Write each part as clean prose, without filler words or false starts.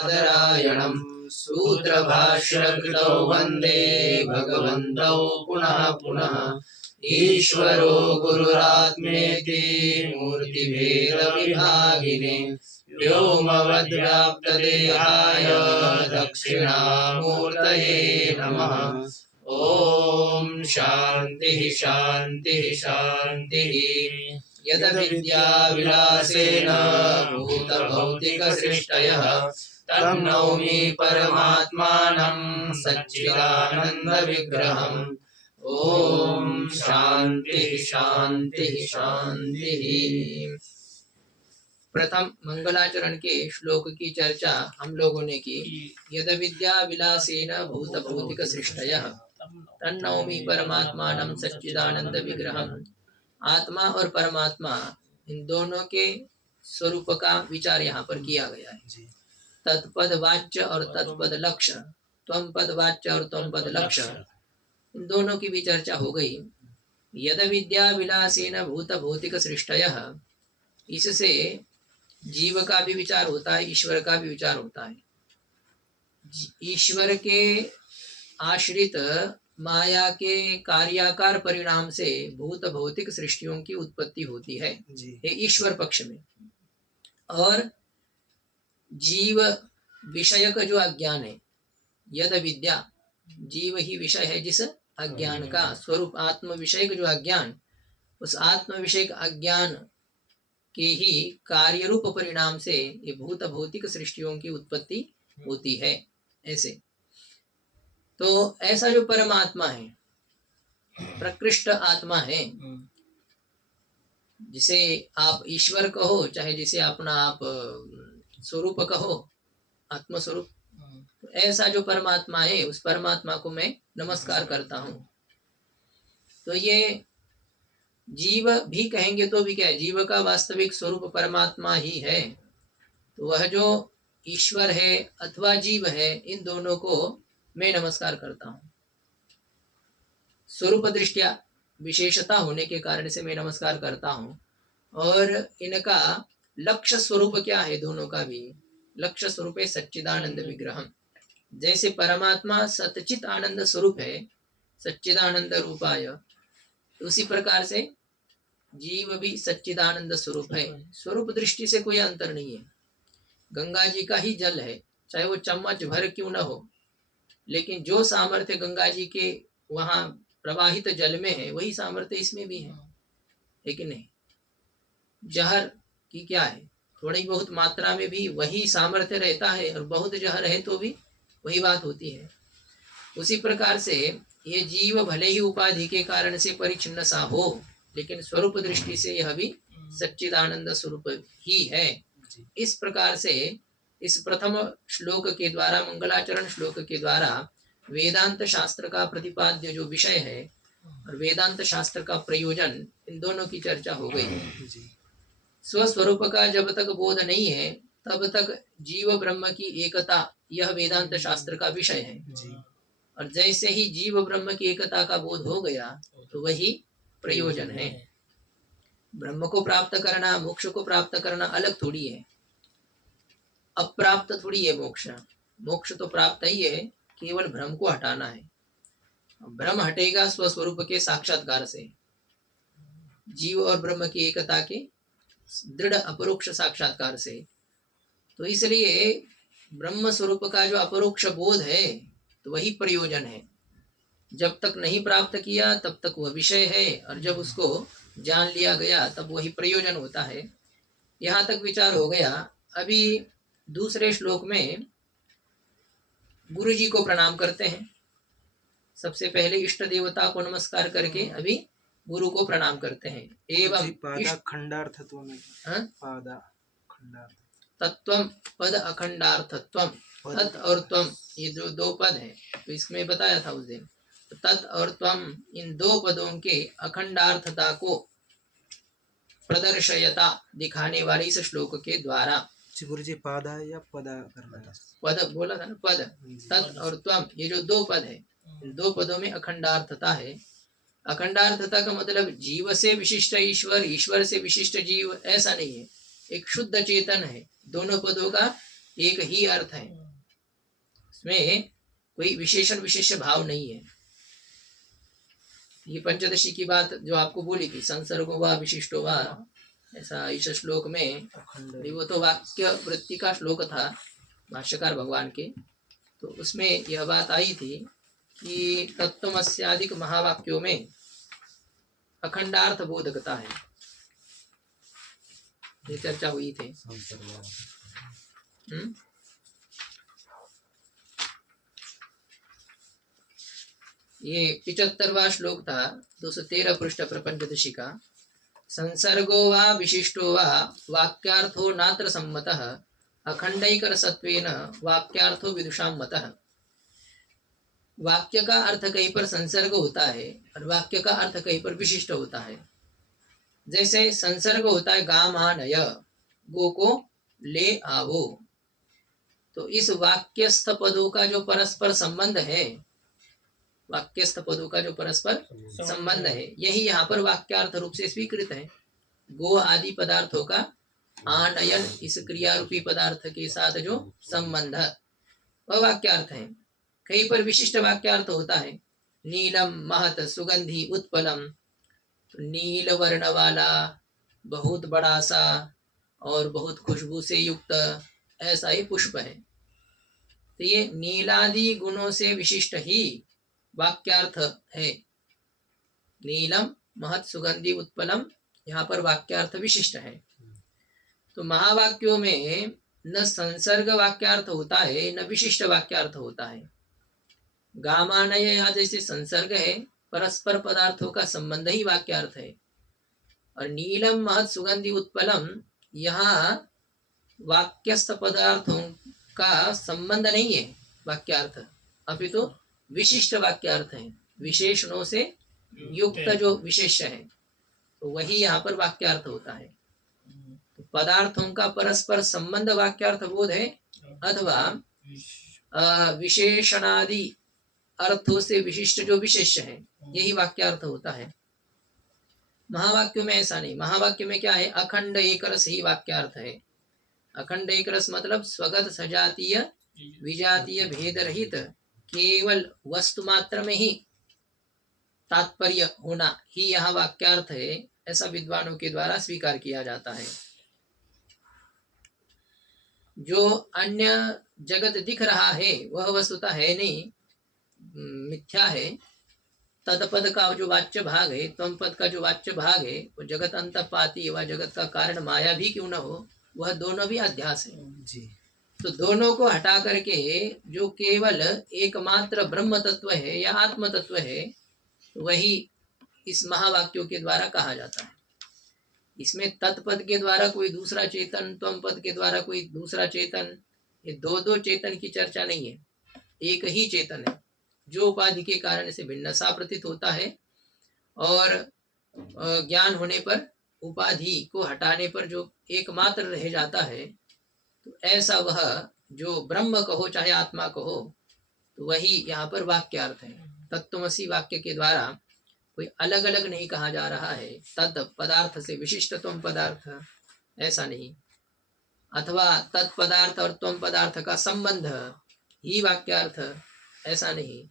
नारायणं सूत्रभाष्यकृतौ वन्दे भगवन्तौ पुनः पुनः। ईश्वरो गुरुरात्मेति मूर्तिभेदविभागिने व्योमवद्व्याप्तदेहाय दक्षिणामूर्तये नमः। ॐ शान्तिः शान्तिः शान्तिः। यद्विद्याविलासेन भूतभौतिकसृष्टयः तन्नौमि परमात्मानं सच्चिदानन्दविग्रहम्। ओम शांति शांति शांति। प्रथम मंगलाचरण के श्लोक की चर्चा हम लोगों ने की। यद विद्या विलासेन भूत भौतिक सृष्टयः तन्नौमि परमात्मानं सच्चिदानंद विग्रहम्। आत्मा और परमात्मा इन दोनों के स्वरूप का विचार यहाँ पर किया गया है। तत्पद वाच्य और तत्पद लक्ष्य, त्वम पद वाच्य और त्वम पद लक्ष्य, इन दोनों की भी चर्चा हो गई। यद विद्या विलासेन भूत भौतिक सृष्टयः, इससे जीव का भी विचार होता है, ईश्वर का भी विचार होता है। ईश्वर के आश्रित माया के कार्याकार परिणाम से भूत भौतिक सृष्टियों की उत्पत्ति होती है ये ईश्वर पक्ष में। और जीव विषय का जो अज्ञान है, यद विद्या, जीव ही विषय है जिस अज्ञान का स्वरूप, आत्म विषय का जो अज्ञान, उस आत्म विषय अज्ञान के ही कार्य रूप परिणाम से ये भूत भौतिक सृष्टियों की उत्पत्ति होती है। ऐसे तो ऐसा जो परमात्मा है, प्रकृष्ट आत्मा है, जिसे आप ईश्वर कहो, चाहे जिसे अपना आप स्वरूप कहो, आत्म स्वरूप, तो ऐसा जो परमात्मा है, उस परमात्मा को मैं नमस्कार करता हूँ। तो ये जीव भी कहेंगे तो भी क्या है, जीव का वास्तविक स्वरूप परमात्मा ही है। तो वह जो ईश्वर है अथवा जीव है, इन दोनों को मैं नमस्कार करता हूँ। स्वरूप दृष्टिया विशेषता होने के कारण से मैं नमस्कार करता हूँ। और इनका लक्ष्य स्वरूप क्या है, दोनों का भी लक्ष्य स्वरूप है सच्चिदानंद विग्रहम। जैसे परमात्मा सच्चित आनंद स्वरूप है, सच्चिदानंद रूपाय, उसी प्रकार से जीव भी सच्चिदानंद स्वरूप है। स्वरूप दृष्टि से कोई अंतर नहीं है। गंगा जी का ही जल है, चाहे वो चम्मच भर क्यों न हो, लेकिन जो सामर्थ्य गंगा जी के वहां प्रवाहित जल में है, वही सामर्थ्य इसमें भी है। लेकिन नहीं, जहर की क्या है, थोड़ी बहुत मात्रा में भी वही सामर्थ्य रहता है, और बहुत जहर है तो भी वही बात होती है। उसी प्रकार से ये जीव भले ही उपाधि के कारण से परिच्छिन्न सा हो, लेकिन स्वरूप दृष्टि से यह भी सच्चिदानंद स्वरूप ही है। इस प्रकार से इस प्रथम श्लोक के द्वारा, मंगलाचरण श्लोक के द्वारा वेदांत शास्त्र का प्रतिपाद्य जो विषय है और वेदांत शास्त्र का प्रयोजन, इन दोनों की चर्चा हो गई। स्वस्वरूप का जब तक बोध नहीं है, तब तक जीव ब्रह्म की एकता, यह वेदांत शास्त्र का विषय है। और जैसे ही जीव ब्रह्म की एकता का बोध हो गया, तो वही प्रयोजन है। ब्रह्म को प्राप्त करना, मोक्ष को प्राप्त करना अलग थोड़ी है, अप्राप्त थोड़ी है मोक्ष। मोक्ष तो प्राप्त ही है, केवल भ्रम को हटाना है। भ्रम हटेगा स्वस्वरूप के साक्षात्कार से, जीव और ब्रह्म की एकता के दृढ़ अपरोक्ष साक्षात्कार से। तो इसलिए ब्रह्म स्वरूप का जो अपरोक्ष बोध है, तो वही प्रयोजन है। जब तक नहीं प्राप्त किया तब तक वह विषय है, और जब उसको जान लिया गया तब वही प्रयोजन होता है। यहाँ तक विचार हो गया। अभी दूसरे श्लोक में गुरु जी को प्रणाम करते हैं। सबसे पहले इष्ट देवता को नमस्कार करके अभी गुरु को प्रणाम करते हैं। एवं तत्वम पद अखंडार्थत्वम, तत् और त्वम, ये जो दो पद हैं, तो इसमें बताया था उस दिन। तो तत् और त्वम, इन दो पदों के अखंडार्थता को प्रदर्शयता, दिखाने वाले इस श्लोक के द्वारा। गुरु जी पादा या पदा करना है? पद बोला था ना, पद, तत् और त्वम, ये जो दो पद है, इन दो पदों में अखंडार्थता है। अखंडार्थता का मतलब जीव से विशिष्ट ईश्वर, ईश्वर से विशिष्ट जीव, ऐसा नहीं है। एक शुद्ध चेतन है। दोनों पदों का एक ही अर्थ है, इसमें कोई विशेषण विशेष भाव नहीं है। ये पंचदशी की बात जो आपको बोली थी, संसर्गो वा विशिष्टो वा, ऐसा इस श्लोक में, अखंड वो तो वाक्य वृत्ति का श्लोक था भाष्यकार भगवान के, तो उसमें यह बात आई थी कि तत्वमस्यादिक महावाक्यों में अखंडार्थ बोधकता है, ये चर्चा हुई थी। संसर्ग हम्म? ये 75वां श्लोक था, 213 पृष्ठ प्रपंचदशी का। संसर्गो वा विशिष्टो वा वाक्यार्थो नात्र सम्मतः अखंडैकर सत्वेन वाक्यार्थो विदुषां मतः। वाक्य का अर्थ कहीं पर संसर्ग होता है और वाक्य का अर्थ कहीं पर विशिष्ट होता है। जैसे संसर्ग होता है गामानय, गो को ले आवो, तो इस वाक्यस्थ पदों का जो परस्पर संबंध है, वाक्यस्थ पदों का जो परस्पर संबंध है, यही यहाँ पर वाक्यार्थ रूप से स्वीकृत है। गो आदि पदार्थों का आनयन, इस क्रिया रूपी पदार्थ के साथ जो संबंध, वह वाक्यार्थ है। कहीं पर विशिष्ट वाक्यार्थ होता है, नीलम महत सुगंधी उत्पलम, तो नील वर्ण वाला, बहुत बड़ा सा और बहुत खुशबू से युक्त ऐसा ही पुष्प है। तो ये नीलादि गुणों से विशिष्ट ही वाक्यार्थ है। नीलम महत सुगंधी उत्पलम, यहाँ पर वाक्यार्थ विशिष्ट है। तो महावाक्यों में न संसर्ग वाक्यार्थ होता है न विशिष्ट वाक्यार्थ होता है। गामानय यहाँ जैसे संसर्ग है, परस्पर पदार्थों का संबंध ही वाक्यार्थ है, और नीलम महत सुगंधी उत्पलम, यहाँ वाक्यस्थ पदार्थों का संबंध नहीं है वाक्यार्थ, अपितु तो विशिष्ट वाक्यार्थ है, विशेषणों से युक्त जो विशेष है, तो वही यहाँ पर वाक्यार्थ होता है। तो पदार्थों का परस्पर संबंध वाक्यार्थ बोध है, अथवा विशेषणादि अर्थों से विशिष्ट जो विशेष है, यही वाक्यार्थ होता है। महावाक्यों में ऐसा नहीं। महावाक्य में क्या है, अखंड एक रस ही वाक्यार्थ है। अखंड एक रस मतलब स्वगत सजातीय विजातीय भेद रहित केवल वस्तु मात्र में ही तात्पर्य होना ही यहाँ वाक्यार्थ है, ऐसा विद्वानों के द्वारा स्वीकार किया जाता है। जो अन्य जगत दिख रहा है वह वस्तुतः है नहीं, मिथ्या है। तत्पद का जो वाच्य भाग है, त्वम पद का जो वाच्य भाग है, वो जगत अंतपाती, वह जगत का कारण माया भी क्यों न हो, वह दोनों भी अध्यास है जी। तो दोनों को हटा करके जो केवल एकमात्र ब्रह्म तत्व है या आत्म तत्व है, वही इस महावाक्यों के द्वारा कहा जाता है। इसमें तत्पद के द्वारा कोई दूसरा चेतन, त्वम पद के द्वारा कोई दूसरा चेतन, ये दो दो चेतन की चर्चा नहीं है, एक ही चेतन है जो उपाधि के कारण से भिन्न सा प्रतीत होता है, और ज्ञान होने पर उपाधि को हटाने पर जो एकमात्र रह जाता है, तो ऐसा वह जो ब्रह्म कहो चाहे आत्मा कहो, तो वही यहाँ पर वाक्यार्थ है। तत्वमसी वाक्य के द्वारा कोई अलग अलग नहीं कहा जा रहा है, तद पदार्थ से विशिष्ट त्वम पदार्थ, ऐसा नहीं, अथवा तत्पदार्थ और त्वम पदार्थ का संबंध ही वाक्यार्थ, ऐसा नहीं,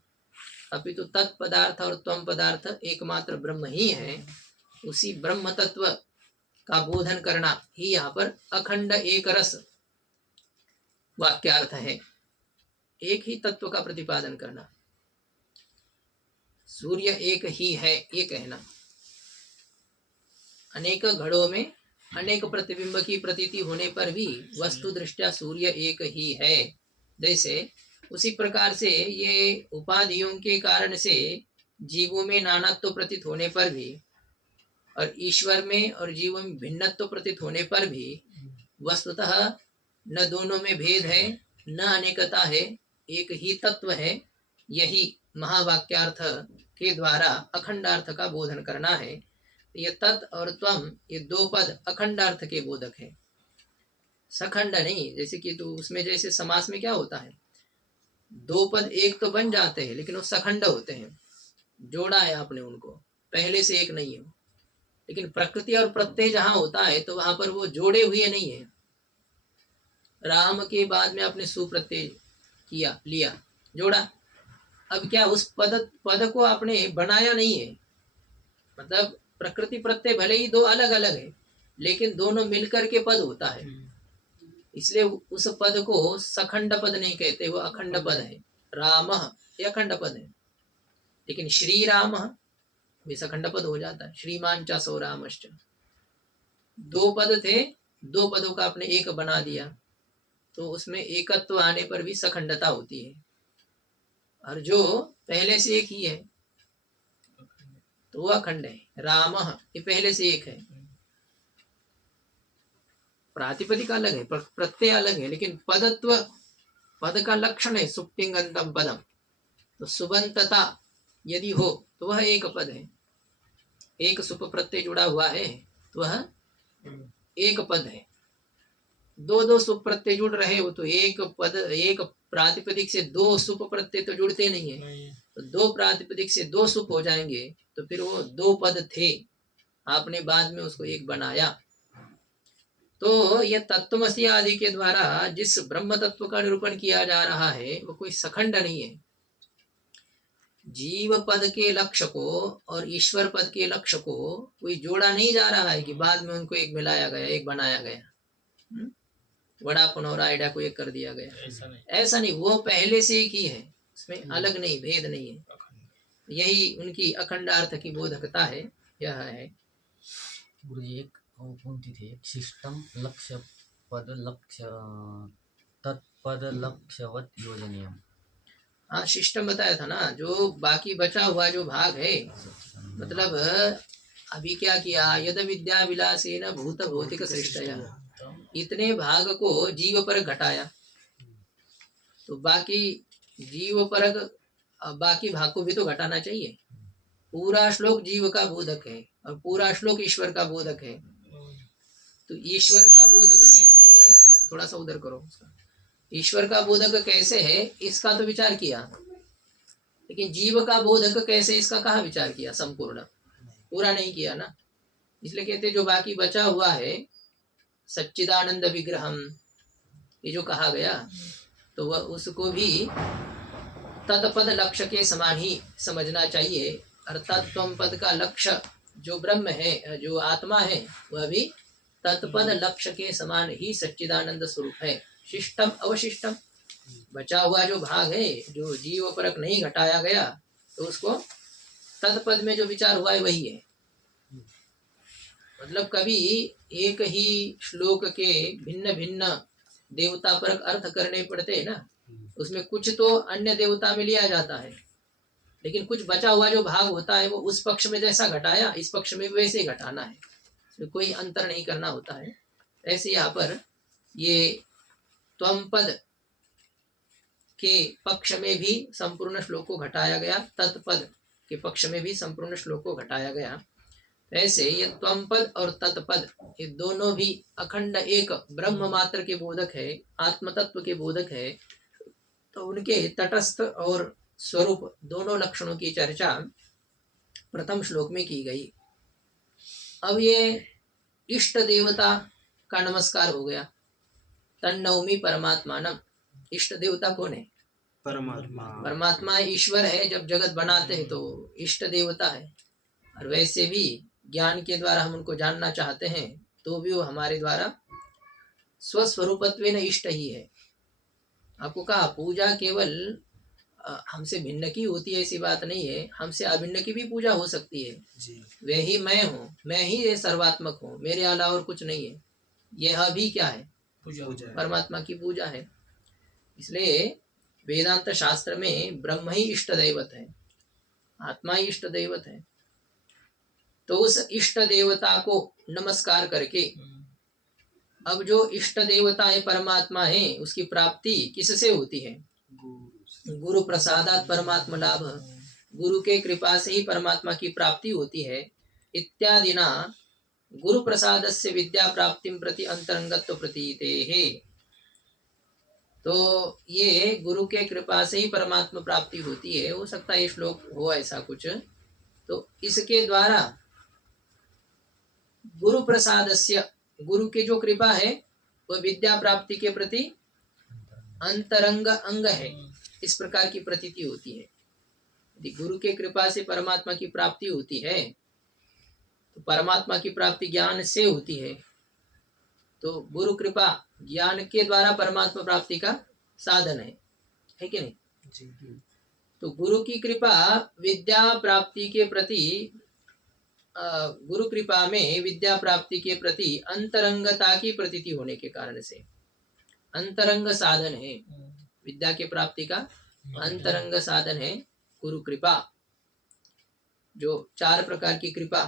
अपितु तत्पदार्थ और त्वम पदार्थ एकमात्र ब्रह्म ही है। उसी ब्रह्म तत्व का बोधन करना ही यहाँ पर अखंड एक रस वाक्यार्थ है, एक ही तत्व का प्रतिपादन करना। सूर्य एक ही है ये कहना, अनेक घड़ों में अनेक प्रतिबिंब की प्रतीति होने पर भी वस्तु दृष्टया सूर्य एक ही है, जैसे उसी प्रकार से ये उपाधियों के कारण से जीवों में नानात्व प्रतीत होने पर भी, और ईश्वर में और जीवों में भिन्नत्व प्रतीत होने पर भी वस्तुतः न दोनों में भेद है न अनेकता है, एक ही तत्व है। यही महावाक्यार्थ के द्वारा अखंडार्थ का बोधन करना है। ये तत् और त्वम, ये दो पद अखंडार्थ के बोधक है, सखंड नहीं। जैसे कि तो उसमें जैसे समास में क्या होता है, दो पद एक तो बन जाते हैं लेकिन वो सखंड होते हैं, जोड़ा है आपने उनको, पहले से एक नहीं है। लेकिन प्रकृति और प्रत्यय जहाँ होता है तो वहां पर वो जोड़े हुए नहीं है, राम के बाद में आपने सु प्रत्यय किया, लिया, जोड़ा। अब क्या उस पद को आपने बनाया नहीं है, मतलब प्रकृति प्रत्यय भले ही दो अलग अलग है लेकिन दोनों मिलकर के पद होता है, इसलिए उस पद को सखंड पद नहीं कहते, वो अखंड पद है। राम ये अखंड पद है, लेकिन श्री राम भी सखंड पद हो जाता है। श्रीमान च सो रामश्च, दो पद थे, दो पदों का आपने एक बना दिया, तो उसमें एकत्व आने पर भी सखंडता होती है। और जो पहले से एक ही है तो वह अखंड है। राम ये पहले से एक है, प्रातिपदिक अलग है, प्रत्यय अलग है, लेकिन पदत्व, पद का लक्षण है सुप्तिंगंतम पदम, तो सुबंतता यदि हो तो वह एक पद है। एक सुप प्रत्यय जुड़ा हुआ है तो वह एक पद है। दो दो सुप प्रत्यय जुड़ रहे हो तो एक पद, एक प्रातिपदिक से दो सुप प्रत्यय तो जुड़ते नहीं है, तो दो प्रातिपदिक से दो सुप हो जाएंगे तो फिर वो दो पद थे, आपने बाद में उसको एक बनाया। तो यह तत्वमसी आदि के द्वारा जिस ब्रह्म तत्व का निरूपण किया जा रहा है वो कोई सखंड नहीं है। जीव पद के लक्ष्य को और ईश्वर पद के लक्ष्य को कोई जोड़ा नहीं जा रहा है कि बाद में उनको एक मिलाया गया, एक बनाया गया, वडापन और आइडा को एक कर दिया गया, ऐसा नहीं। वो पहले से एक ही है, उसमें अलग नहीं, भेद नहीं है। यही उनकी अखंड अर्थ की बोधकता है। यह है गुरु जी एक पंक्ति थी, शिष्टम लक्ष्य पद लक्ष्य तत्पद लक्ष्यवत योजनीयम। हाँ, सिस्टम बताया था ना, जो बाकी बचा हुआ जो भाग है, मतलब अभी क्या किया, यद विद्या विलासेन भूत भौतिक सृष्टया, इतने भाग को जीव पर घटाया, तो बाकी जीव पर बाकी भाग को भी तो घटाना चाहिए। पूरा श्लोक जीव का बोधक है और पूरा श्लोक ईश्वर का बोधक है, तो ईश्वर का बोधक कैसे है, थोड़ा सा उधर करो उसका, ईश्वर का बोधक कैसे है इसका तो विचार किया, लेकिन जीव का बोधक कैसे इसका कहाँ विचार किया, संपूर्ण पूरा नहीं किया ना। इसलिए कहते जो बाकी बचा हुआ है सच्चिदानंद विग्रहम, ये जो कहा गया, तो वह उसको भी तत्पद लक्ष्य के समान ही समझना चाहिए। अर्थात त्वम पद का लक्ष्य जो ब्रह्म है, जो आत्मा है, वह भी तत्पद लक्ष्य के समान ही सच्चिदानंद स्वरूप है। शिष्टम अवशिष्टम, बचा हुआ जो भाग है जो जीव परक नहीं घटाया गया, तो उसको तत्पद में जो विचार हुआ है वही है। मतलब कभी एक ही श्लोक के भिन्न भिन्न देवता परक अर्थ करने पड़ते हैं ना, उसमें कुछ तो अन्य देवता में लिया जाता है, लेकिन कुछ बचा हुआ जो भाग होता है वो उस पक्ष में जैसा घटाया इस पक्ष में वैसे ही घटाना है, तो कोई अंतर नहीं करना होता है। ऐसे यहाँ पर ये त्वम पद के पक्ष में भी संपूर्ण श्लोक को घटाया गया, तत्पद के पक्ष में भी संपूर्ण श्लोक को घटाया गया। ऐसे ये त्वम पद और तत्पद ये दोनों भी अखंड एक ब्रह्म मात्र के बोधक है, आत्म तत्व के बोधक है, तो उनके तटस्थ और स्वरूप दोनों लक्षणों की चर्चा प्रथम श्लोक में की गई। अब ये इष्ट देवता का नमस्कार हो गया, तन्नौमि परमात्मानम। इष्ट देवता कौन है, परमात्मा। परमात्मा ईश्वर है, जब जगत बनाते हैं तो इष्ट देवता है, और वैसे भी ज्ञान के द्वारा हम उनको जानना चाहते हैं तो भी वो हमारे द्वारा स्वस्वरूपत्वेन इष्ट ही है। आपको कहा पूजा केवल हमसे भिन्न की होती है ऐसी बात नहीं है, हमसे अभिन्न की भी पूजा हो सकती है जी। वे ही मैं हूँ, मैं ही सर्वात्मक हूँ, मेरे अलावा और कुछ नहीं है, यह भी क्या है, पूजा परमात्मा की पूजा है। इसलिए वेदांत शास्त्र में ब्रह्म ही इष्ट दैवत है, आत्मा ही इष्ट दैवत है। तो उस इष्ट देवता को नमस्कार करके, अब जो इष्ट देवता है परमात्मा है, उसकी प्राप्ति किससे होती है, गुरु प्रसादात परमात्मा लाभ, गुरु के कृपा से ही परमात्मा की प्राप्ति होती है। इत्यादि ना गुरु प्रसाद से विद्या प्राप्ति प्रति अंतरंगत्व प्रतीते है। तो ये गुरु के कृपा से ही परमात्मा प्राप्ति होती है, हो सकता है ये श्लोक हो ऐसा कुछ। तो इसके द्वारा गुरु प्रसादस्य, गुरु की जो कृपा है वह विद्या प्राप्ति के प्रति अंतरंग अंग है, इस प्रकार की प्रतीति होती है। यदि गुरु के कृपा से परमात्मा की प्राप्ति होती है तो परमात्मा की प्राप्ति ज्ञान से होती है, तो गुरु कृपा ज्ञान के द्वारा परमात्मा प्राप्ति का साधन है कि नहीं? जी। तो गुरु की कृपा विद्या प्राप्ति के प्रति गुरु कृपा में विद्या प्राप्ति के प्रति अंतरंगता की प्रतीति होने के कारण से अंतरंग साधन है। विद्या की प्राप्ति का अंतरंग साधन है गुरु कृपा। जो 4 प्रकार की कृपा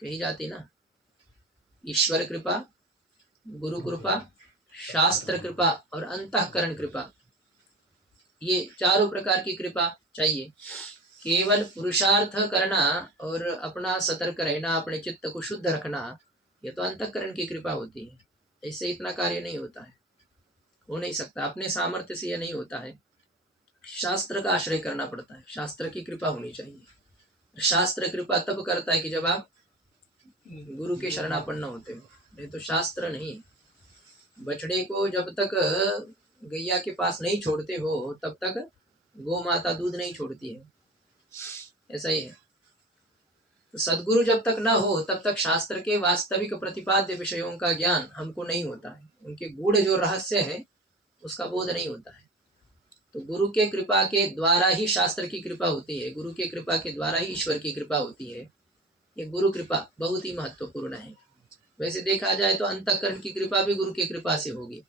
कही जाती ना, ईश्वर कृपा, गुरु कृपा, शास्त्र कृपा और अंतःकरण कृपा, ये चारों प्रकार की कृपा चाहिए। केवल पुरुषार्थ करना और अपना सतर्क रहना, अपने चित्त को शुद्ध रखना, ये तो अंतःकरण की कृपा होती है। इससे इतना कार्य नहीं होता है, हो नहीं सकता, अपने सामर्थ्य से यह नहीं होता है। शास्त्र का आश्रय करना पड़ता है, शास्त्र की कृपा होनी चाहिए। शास्त्र कृपा तब करता है कि जब आप गुरु के शरणापन्न होते हो, नहीं तो शास्त्र नहीं। बछड़े को जब तक गैया के पास नहीं छोड़ते हो तब तक गौ माता दूध नहीं छोड़ती है, ऐसा ही है। तो सदगुरु जब तक ना हो तब तक शास्त्र के वास्तविक प्रतिपाद्य विषयों का ज्ञान हमको नहीं होता है, उनके गूढ़ जो रहस्य है उसका बोध नहीं होता है। तो गुरु के कृपा के द्वारा ही शास्त्र की कृपा होती है, गुरु के कृपा के द्वारा ही ईश्वर की कृपा होती है। ये गुरु कृपा बहुत ही महत्वपूर्ण है। वैसे देखा जाए तो अंतःकरण की कृपा भी गुरु की कृपा से होगी।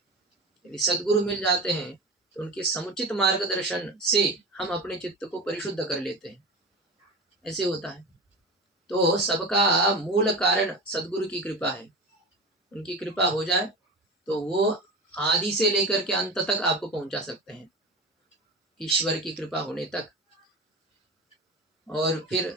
यदि सदगुरु मिल जाते हैं तो उनके समुचित मार्गदर्शन से हम अपने चित्त को परिशुद्ध कर लेते हैं, ऐसे होता है। तो सबका मूल कारण सदगुरु की कृपा है। उनकी कृपा हो जाए तो वो आदि से लेकर के अंत तक आपको पहुंचा सकते हैं, ईश्वर की कृपा होने तक। और फिर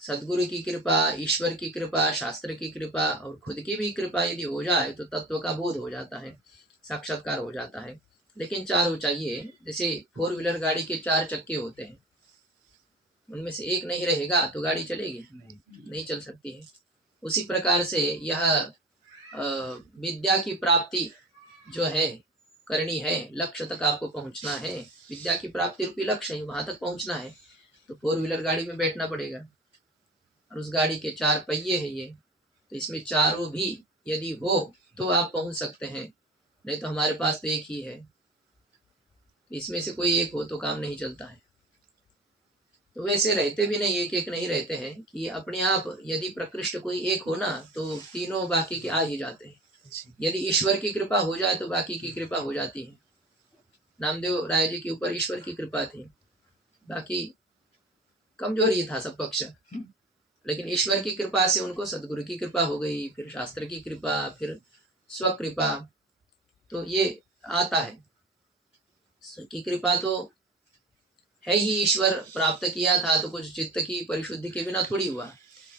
सदगुरु की कृपा, ईश्वर की कृपा, शास्त्र की कृपा और खुद की भी कृपा यदि हो जाए तो तत्व का बोध हो जाता है, साक्षात्कार हो जाता है। लेकिन 4 चाहिए। जैसे 4 व्हीलर गाड़ी के 4 चक्के होते हैं, उनमें से एक नहीं रहेगा तो गाड़ी चलेगी नहीं चल सकती है। उसी प्रकार से यह विद्या की प्राप्ति जो है करनी है, लक्ष्य तक आपको पहुंचना है। विद्या की प्राप्ति रूपी लक्ष्य है, वहां तक पहुंचना है तो 4 व्हीलर गाड़ी में बैठना पड़ेगा। और उस गाड़ी के 4 पहिए है ये, तो इसमें चारों भी यदि हो तो आप पहुंच सकते हैं, नहीं तो हमारे पास तो एक ही है। इसमें से कोई एक हो तो काम नहीं चलता है। तो वैसे रहते भी नहीं, एक एक नहीं रहते हैं कि अपने आप यदि प्रकृष्ट कोई एक हो ना तो तीनों बाकी के आ ही जाते हैं। यदि ईश्वर की कृपा हो जाए तो बाकी की कृपा हो जाती है। नामदेव राय जी के ऊपर ईश्वर की कृपा थी, बाकी कमजोर ही था सब पक्ष, लेकिन ईश्वर की कृपा से उनको सदगुरु की कृपा हो गई, फिर शास्त्र की कृपा, फिर स्वकृपा। तो ये आता है की कृपा तो है ही, ईश्वर प्राप्त किया था तो कुछ चित्त की परिशुद्धि के बिना थोड़ी हुआ।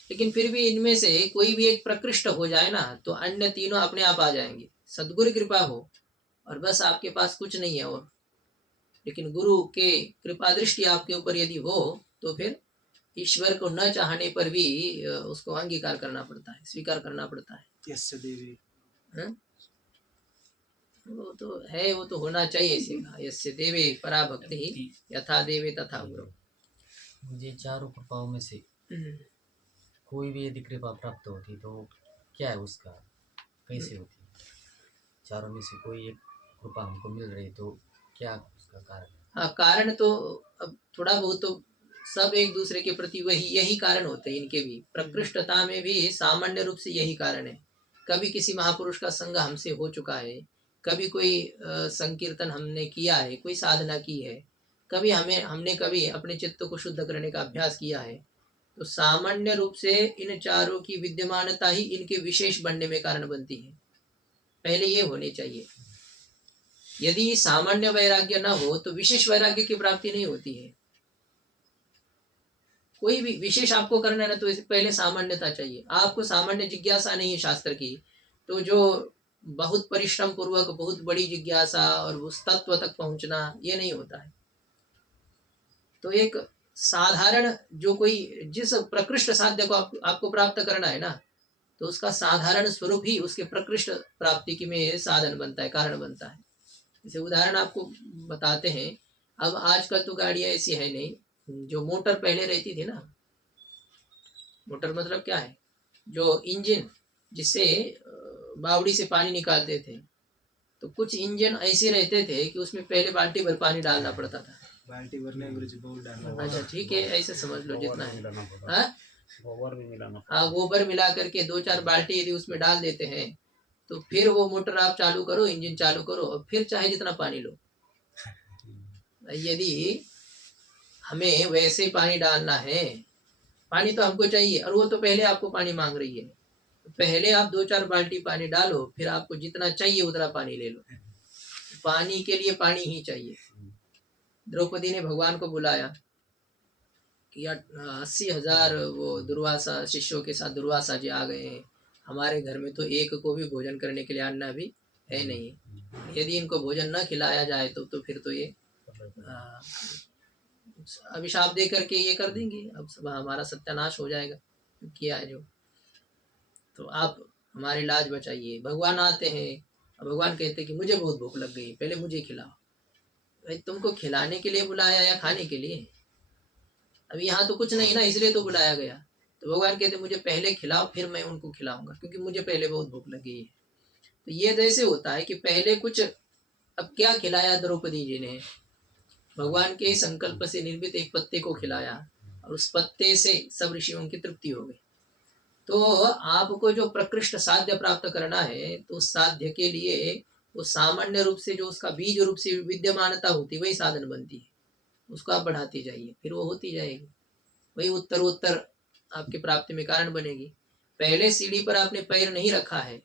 लेकिन फिर भी इनमें से कोई भी एक प्रकृष्ट हो जाए ना तो अन्य तीनों अपने आप आ जाएंगे। सदगुरु कृपा हो और बस आपके पास कुछ नहीं है और, लेकिन गुरु के कृपा दृष्टि आपके ऊपर यदि हो तो फिर ईश्वर को न चाहने पर भी उसको अंगीकार करना पड़ता है, स्वीकार करना पड़ता है। यस्य देवी, वो तो है, वो तो होना चाहिए इसी का। यस्य देवे परा भक्ति यथा देवे तथा गुरु। मुझे चारों कृपाओं में से कोई भी यदि कृपा प्राप्त होती तो क्या है उसका, कैसे होती? चारों में से कोई एक कृपा हमको मिल रही तो क्या उसका कारण? हाँ, कारण तो अब थोड़ा बहुत तो सब एक दूसरे के प्रति वही यही कारण होते हैं। इनके भी प्रकृष्टता में भी सामान्य रूप से यही कारण है। कभी किसी महापुरुष का संग हमसे हो चुका है, कभी कोई संकीर्तन हमने किया है, कोई साधना की है, कभी हमने कभी अपने चित्त को शुद्ध करने का अभ्यास किया है। तो सामान्य रूप से इन चारों की विद्यमानता ही इनके विशेष बनने में कारण बनती है। पहले ये होने चाहिए। यदि सामान्य वैराग्य न हो तो विशेष वैराग्य की प्राप्ति नहीं होती है। कोई भी विशेष आपको करना है ना तो इससे पहले सामान्यता चाहिए। आपको सामान्य जिज्ञासा नहीं है शास्त्र की, तो जो बहुत परिश्रम पूर्वक बहुत बड़ी जिज्ञासा और उस तत्व तक पहुंचना ये नहीं होता है। तो एक साधारण जो कोई जिस प्रकृष्ट साध्य को आपको प्राप्त करना है ना, तो उसका साधारण स्वरूप ही उसके प्रकृष्ट प्राप्ति की में साधन बनता है, कारण बनता है। जैसे उदाहरण आपको बताते हैं, अब आजकल तो गाड़ियां ऐसी है नहीं, जो मोटर पहले रहती थी ना, मोटर मतलब क्या है, जो इंजन जिससे बावड़ी से पानी निकालते थे, तो कुछ इंजन ऐसे रहते थे कि उसमें पहले बाल्टी भर पानी डालना पड़ता था। बाल्टी भरने गुरुजी बहुत डालना अच्छा ठीक है, ऐसे समझ लो जितना है। हाँ गोबर भी मिलाना हाँ, गोबर मिला करके 2-4 बाल्टी यदि उसमें डाल देते हैं, तो फिर वो मोटर आप चालू करो, इंजन चालू करो, और फिर चाहे जितना पानी लो। यदि हमें वैसे पानी डालना है, पानी तो हमको चाहिए, और वो तो पहले आपको पानी मांग रही है, पहले आप 2-4 बाल्टी पानी डालो, फिर आपको जितना चाहिए उतना पानी ले लो। पानी के लिए पानी ही चाहिए। द्रौपदी ने भगवान को बुलाया कि 80,000 वो दुर्वासा शिष्यों के साथ दुर्वासा जी आ गए हैं, हमारे घर में तो एक को भी भोजन करने के लिए अन्न अभी है नहीं, यदि इनको भोजन न खिलाया जाए तो फिर तो ये अभिशाप दे करके ये कर देंगे, अब सब हमारा सत्यानाश हो जाएगा किया है जो, तो आप हमारी लाज बचाइए। भगवान आते हैं, भगवान कहते हैं कि मुझे बहुत भूख लग गई, पहले मुझे खिलाओ। भाई तुमको खिलाने के लिए बुलाया या खाने के लिए? अभी यहाँ तो कुछ नहीं ना, इसलिए तो बुलाया गया। तो भगवान कहते मुझे पहले खिलाओ, फिर मैं उनको खिलाऊंगा, क्योंकि मुझे पहले बहुत भूख लगी है। तो ये जैसे होता है कि पहले कुछ, अब क्या खिलाया द्रौपदी जी ने? भगवान के संकल्प से निर्मित एक पत्ते को खिलाया, और उस पत्ते से सब ऋषियों की तृप्ति हो गई। तो आपको जो प्रकृष्ट साध्य प्राप्त करना है, तो उस साध्य के लिए वो सामान्य रूप से जो उसका बीज रूप से विद्यमानता होती है, वही साधन बनती है। उसको आप बढ़ाती जाइए, फिर वो होती जाएगी, वही उत्तरोत्तर आपकी प्राप्ति में कारण बनेगी। पहले सीढ़ी पर आपने पैर नहीं रखा है,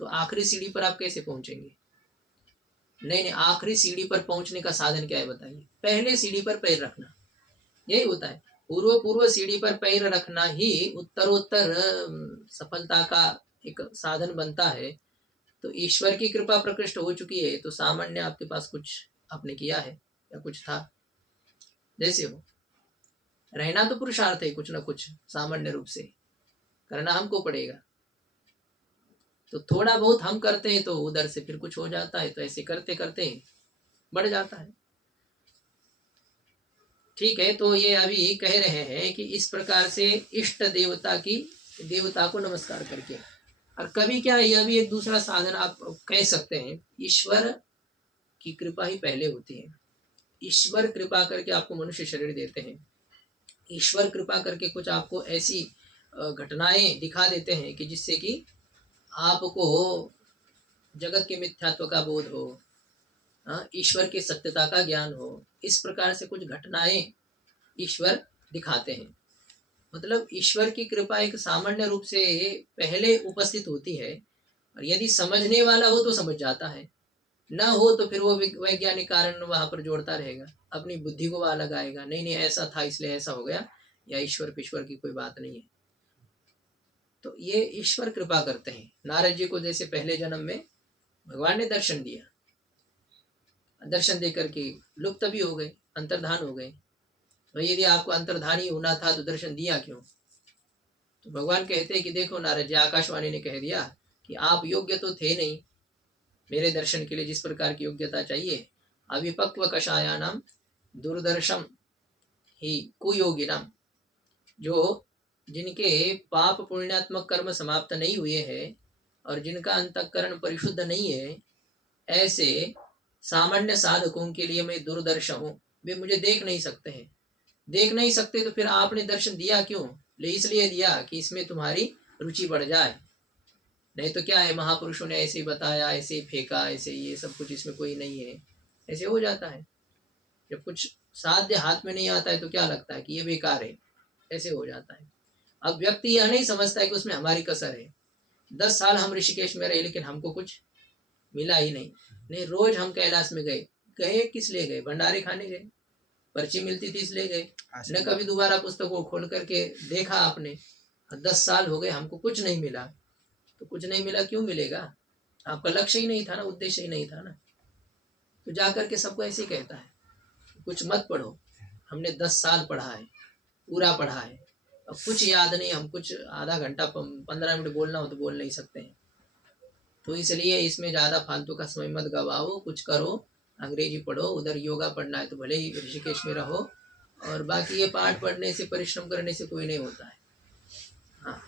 तो आखिरी सीढ़ी पर आप कैसे पहुंचेंगे? नहीं, आखिरी सीढ़ी पर पहुंचने का साधन क्या है बताइए? पहले सीढ़ी पर पैर रखना, यही होता है। पूर्व सीढ़ी पर पैर रखना ही उत्तरोत्तर सफलता का एक साधन बनता है। तो ईश्वर की कृपा प्रकृष्ट हो चुकी है, तो सामान्य आपके पास कुछ आपने किया है या कुछ था, जैसे हो रहना तो पुरुषार्थ है, कुछ ना कुछ सामान्य रूप से करना हमको पड़ेगा। तो थोड़ा बहुत हम करते हैं तो उधर से फिर कुछ हो जाता है, तो ऐसे करते करते बढ़ जाता है। ठीक है, तो ये अभी कह रहे हैं कि इस प्रकार से इष्ट देवता को नमस्कार करके, और कभी क्या यह भी एक दूसरा साधन आप कह सकते हैं, ईश्वर की कृपा ही पहले होती है। ईश्वर कृपा करके आपको मनुष्य शरीर देते हैं, ईश्वर कृपा करके कुछ आपको ऐसी घटनाएं दिखा देते हैं कि जिससे कि आपको जगत के मिथ्यात्व का बोध हो, ईश्वर की सत्यता का ज्ञान हो। इस प्रकार से कुछ घटनाएं ईश्वर दिखाते हैं। मतलब ईश्वर की कृपा एक सामान्य रूप से पहले उपस्थित होती है, और यदि समझने वाला हो तो समझ जाता है, ना हो तो फिर वो वैज्ञानिक कारण वहां पर जोड़ता रहेगा, अपनी बुद्धि को वहां लगाएगा, नहीं नहीं ऐसा था इसलिए ऐसा हो गया, या ईश्वर की कोई बात नहीं है। तो ये ईश्वर कृपा करते हैं। नारद जी को जैसे पहले जन्म में भगवान ने दर्शन दिया, दर्शन दे करके लुप्त भी हो गए, अंतर्धान हो गए। तो यदि आपको अंतर्धानी होना था तो दर्शन दिया क्यों? तो भगवान कहते हैं कि देखो नारद जी, आकाशवाणी ने कह दिया कि आप योग्य तो थे नहीं मेरे दर्शन के लिए, जिस प्रकार की योग्यता चाहिए। अविपक्व कषायानाम दुर्दर्शम ही कुयोगिनाम, जो जिनके पाप पुण्यात्मक कर्म समाप्त नहीं हुए हैं और जिनका अंतःकरण परिशुद्ध नहीं है, ऐसे सामान्य साधकों के लिए मैं दुर्दर्श हूँ, वे मुझे देख नहीं सकते हैं। देख नहीं सकते तो फिर आपने दर्शन दिया क्यों? इसलिए दिया कि इसमें तुम्हारी रुचि बढ़ जाए। नहीं तो क्या है, महापुरुषों ने ऐसे ही बताया, ऐसे ही फेंका, ऐसे ये सब कुछ इसमें कोई नहीं है, ऐसे हो जाता है। जब कुछ साध्य हाथ में नहीं आता है तो क्या लगता है कि ये बेकार है, ऐसे हो जाता है। अब व्यक्ति यह नहीं समझता है कि उसमें हमारी कसर है। 10 साल हम ऋषिकेश में रहे लेकिन हमको कुछ मिला ही नहीं। रोज हम कैलाश में गए किस लिए गए? भंडारे खाने गए, पर्ची मिलती थी इसलिए गए, न कभी दोबारा पुस्तक को खोल करके देखा आपने। 10 साल हो गए हमको कुछ नहीं मिला, तो कुछ नहीं मिला क्यों मिलेगा? आपका लक्ष्य ही नहीं था ना, उद्देश्य ही नहीं था ना। तो जाकर के सबको ऐसे ही कहता है कुछ मत पढ़ो, हमने 10 साल पढ़ा है, पूरा पढ़ा है, अब कुछ याद नहीं, हम कुछ आधा घंटा 15 मिनट बोलना हो तो बोल नहीं सकते हैं। तो इसलिए इसमें ज़्यादा फालतू का समय मत गवाओ, कुछ करो, अंग्रेजी पढ़ो, उधर योगा पढ़ना है तो भले ही ऋषिकेश में रहो, और बाकी ये पाठ पढ़ने से, परिश्रम करने से कोई नहीं होता है। हाँ,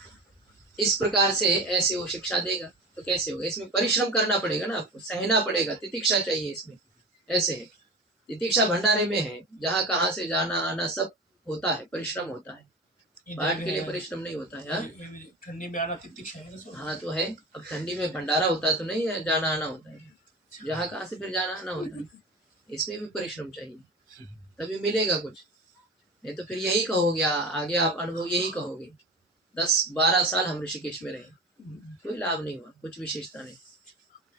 इस प्रकार से ऐसे वो शिक्षा देगा तो कैसे होगा? इसमें परिश्रम करना पड़ेगा ना, आपको सहना पड़ेगा, तितिक्षा चाहिए इसमें। ऐसे है, तितिक्षा भंडारे में है, जहाँ कहाँ से जाना आना सब होता है, परिश्रम होता है, पाठ के लिए परिश्रम नहीं होता है। ठंडी में आना तितिक्षा है ना। हाँ तो है, अब ठंडी में भंडारा होता है तो नहीं है, जाना आना होता है, जहाँ कहाँ से फिर जाना आना होता है। इसमें भी परिश्रम चाहिए, तभी मिलेगा कुछ, नहीं तो फिर यही कहोगे आगे, आप अनुभव यही कहोगे 10-12 साल हम ऋषिकेश में रहे, कोई लाभ नहीं हुआ, कुछ विशेषता नहीं।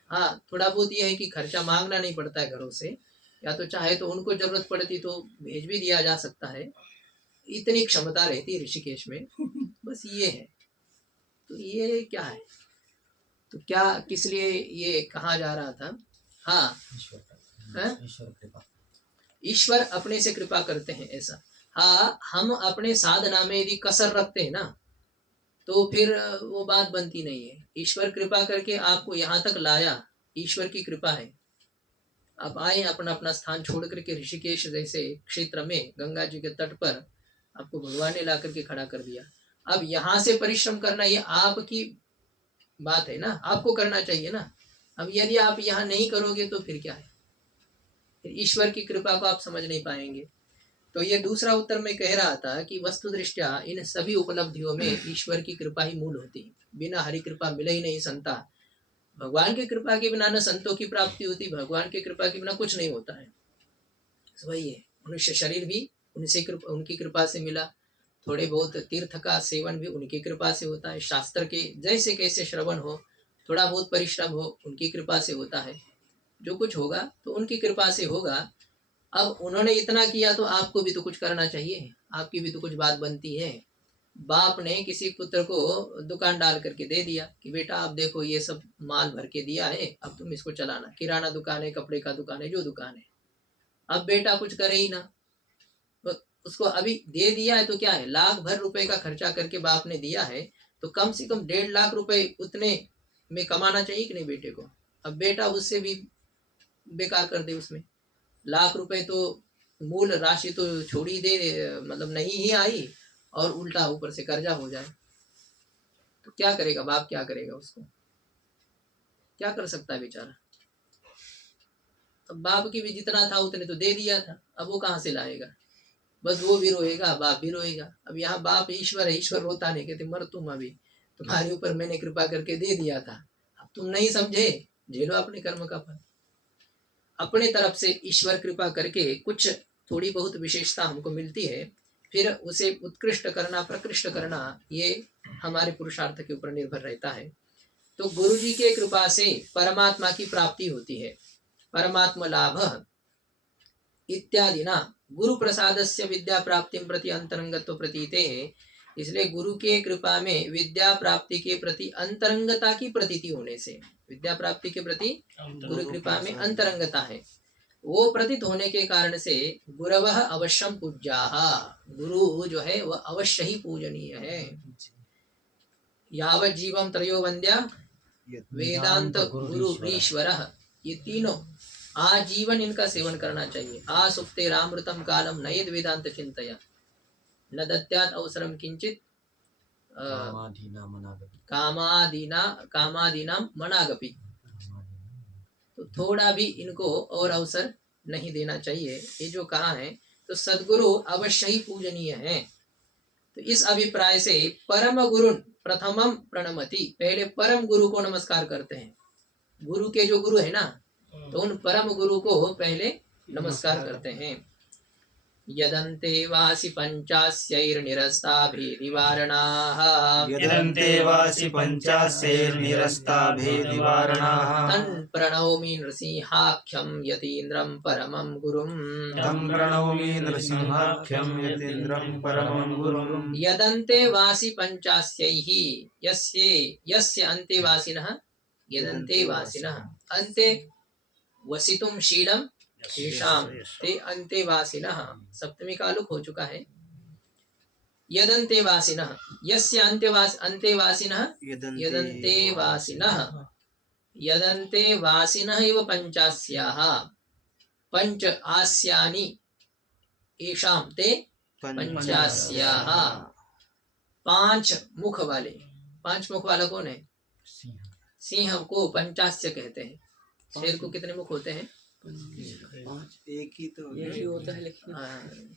हाँ, थोड़ा बहुत ये है कि खर्चा मांगना नहीं पड़ता है घरों से, या तो चाहे तो उनको जरूरत पड़ती तो भेज भी दिया जा सकता है, इतनी क्षमता रहती है ऋषिकेश में, बस ये है। तो ये क्या है, तो क्या किस लिए ये कहा जा रहा था? हाँ, ईश्वर कृपा, ईश्वर अपने से कृपा करते हैं ऐसा। हाँ, हम अपने साधना में यदि कसर रखते हैं ना, तो फिर वो बात बनती नहीं है। ईश्वर कृपा करके आपको यहाँ तक लाया, ईश्वर की कृपा है। आप आए अपना अपना स्थान छोड़ करके ऋषिकेश जैसे क्षेत्र में, गंगा जी के तट पर आपको भगवान ने ला करके खड़ा कर दिया। अब यहाँ से परिश्रम करना ये आपकी बात है ना, आपको करना चाहिए ना। अब यदि आप यहाँ नहीं करोगे तो फिर क्या है, फिर ईश्वर की कृपा को आप समझ नहीं पाएंगे। तो ये दूसरा उत्तर मैं कह रहा था कि वस्तु दृष्टया इन सभी उपलब्धियों में ईश्वर की कृपा ही मूल होती है, बिना हरि कृपा मिले ही नहीं संता। भगवान की कृपा के बिना न संतों की प्राप्ति होती, भगवान की कृपा के बिना कुछ नहीं होता है। वही है, मनुष्य शरीर भी उनकी कृपा से मिला, थोड़े बहुत तीर्थ का सेवन भी उनकी कृपा से होता है, शास्त्र के जैसे कैसे श्रवण हो, थोड़ा बहुत परिश्रम हो, उनकी कृपा से होता है। जो कुछ होगा तो उनकी कृपा से होगा। अब उन्होंने इतना किया तो आपको भी तो कुछ करना चाहिए, आपकी भी तो कुछ बात बनती है। बाप ने किसी पुत्र को दुकान डाल करके दे दिया कि बेटा आप देखो ये सब माल भर के दिया है, अब तुम इसको चलाना, किराना दुकान है, कपड़े का दुकान है, जो दुकान है। अब बेटा कुछ करे ही ना, उसको अभी दे दिया है तो क्या है, लाख भर रुपए का खर्चा करके बाप ने दिया है, तो कम से कम 1.5 लाख रुपए उतने में कमाना चाहिए कि नहीं बेटे को। अब बेटा उससे भी बेकार कर दे, उसमें लाख रुपए तो मूल राशि तो छोड़ी दे, मतलब नहीं ही आई, और उल्टा ऊपर से कर्जा हो जाए, तो क्या करेगा बाप, क्या करेगा, उसको क्या कर सकता है बेचारा। अब बाप की भी जितना था उतने तो दे दिया था, अब वो कहाँ से लाएगा, बस वो भी रोएगा, बाप भी रोएगा। अब यहाँ बाप ईश्वर है, ईश्वर रोता नहीं, कहते मर तुम, अभी तुम्हारे ऊपर मैंने कृपा करके दे दिया था, अब तुम नहीं समझे, झेलो अपने कर्म का फल। अपने तरफ से ईश्वर कृपा करके कुछ थोड़ी बहुत विशेषता हमको मिलती है, फिर उसे उत्कृष्ट करना, प्रकृष्ट करना, ये हमारे पुरुषार्थ के ऊपर निर्भर रहता है। तो गुरु जी के कृपा से परमात्मा की प्राप्ति होती है, परमात्मा लाभ इत्यादि ना गुरु प्रसादस्य विद्या प्राप्ति प्रति अंतरंगत्व प्रतीते है। इसलिए गुरु के कृपा में विद्या प्राप्ति के प्रति अंतरंगता की प्रतीति होने से, विद्या प्राप्ति के प्रति गुरु कृपा में अंतरंगता है, वो प्रतीत होने के कारण से गुरवः अवश्यम पूज्याः, गुरु जो है वह अवश्य ही पूजनीय है। यावत् जीवम त्रयो वंद्या वेदांत गुरु ईश्वरः, ये तीनों आजीवन इनका सेवन करना चाहिए। आ सुप्ते रामृतम कालम नयेद वेदांत चिंतया न दत्यात् अवसरम किंचित कामादीनाम मनागपि। तो थोड़ा भी इनको और अवसर नहीं देना चाहिए, ये जो कहा है। तो सद्गुरु अवश्य ही पूजनीय है। तो इस अभिप्राय से परम गुरु प्रथमम प्रणमति, पहले परम गुरु को नमस्कार करते हैं। गुरु के जो गुरु है ना, तो उन परम गुरु को पहले नमस्कार करते हैं। यदन्ते वासि पंचास्यैर्निरस्ताभिनिवारणाः, यदन्ते वासि पञ्चास्यैर्निरस्ताभिनिवारणाः, तं प्रणौमि नृसिंहाख्यं यतीन्द्रं परमं गुरुं। तं प्रणौमि नृसिंहाख्यं यतीन्द्रं परमं गुरुं। यदन्ते वासि पंचास्यैः, यस्य अन्ते वासिनः, यदन्ते वासिनः, अन्ते वसितुम शीलम शेषाम ते अन्ते वासिनः, सप्तमी का लुक हो चुका है। यदन्तेवासिनः यस्य अन्तेवासिनः यदन्तेवासिनः यदन्तेवासिनः इव पंचास्याः पंच आस्यानि येषां ते पंचास्याः। पांच मुख वाले, पांच मुख वाला कौन है? सिंह। सिंह को पंचास्य कहते हैं। शेर को कितने मुख होते हैं? एक ही तो होता है लेकिन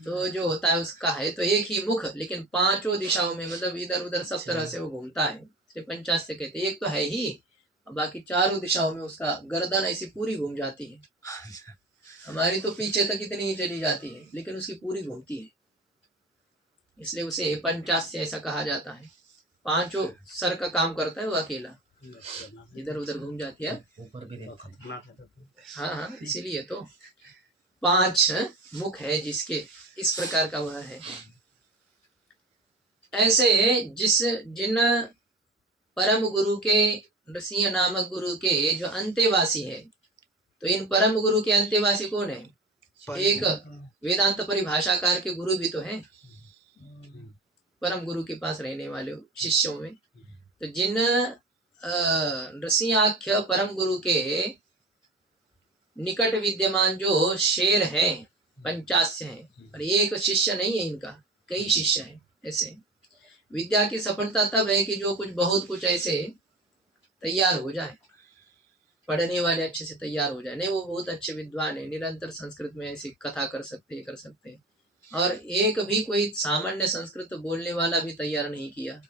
तो जो होता है उसका है तो एक ही मुख, लेकिन पांचों दिशाओं में मतलब इधर उधर सब तरह से वो घूमता है, इसलिए पंचास्य कहते हैं। एक तो है ही, बाकी चारों दिशाओं में उसका गर्दन ऐसी पूरी घूम जाती है। हमारी तो पीछे तक इतनी ही चली जाती है, लेकिन उसकी पूरी घूमती है, इसलिए उसे पंचास्य ऐसा कहा जाता है। पांचों सर का काम करता है वो अकेला, इधर उधर घूम जाती है। ऊपर भी देखा था। हाँ हाँ, इसीलिए तो पांच मुख है जिसके, इस प्रकार का वह है। ऐसे जिन परम गुरु के, नृसिंह नामक गुरु के जो अंतेवासी है, तो इन परम गुरु के अंतेवासी कौन है? एक वेदांत परिभाषाकार के गुरु भी तो हैं, परम गुरु के पास रहने वाले शिष्यों में। तो जिन नृसिंहाख्य परम गुरु के निकट विद्यमान जो शेर हैं, पंचास्य हैं, और एक शिष्य नहीं है इनका, कई शिष्य हैं। ऐसे विद्या की सफलता तब है कि जो कुछ बहुत कुछ ऐसे तैयार हो जाए, पढ़ने वाले अच्छे से तैयार हो जाए। नहीं, वो बहुत अच्छे विद्वान है, निरंतर संस्कृत में ऐसी कथा कर सकते हैं, और एक भी कोई सामान्य संस्कृत बोलने वाला भी तैयार नहीं किया,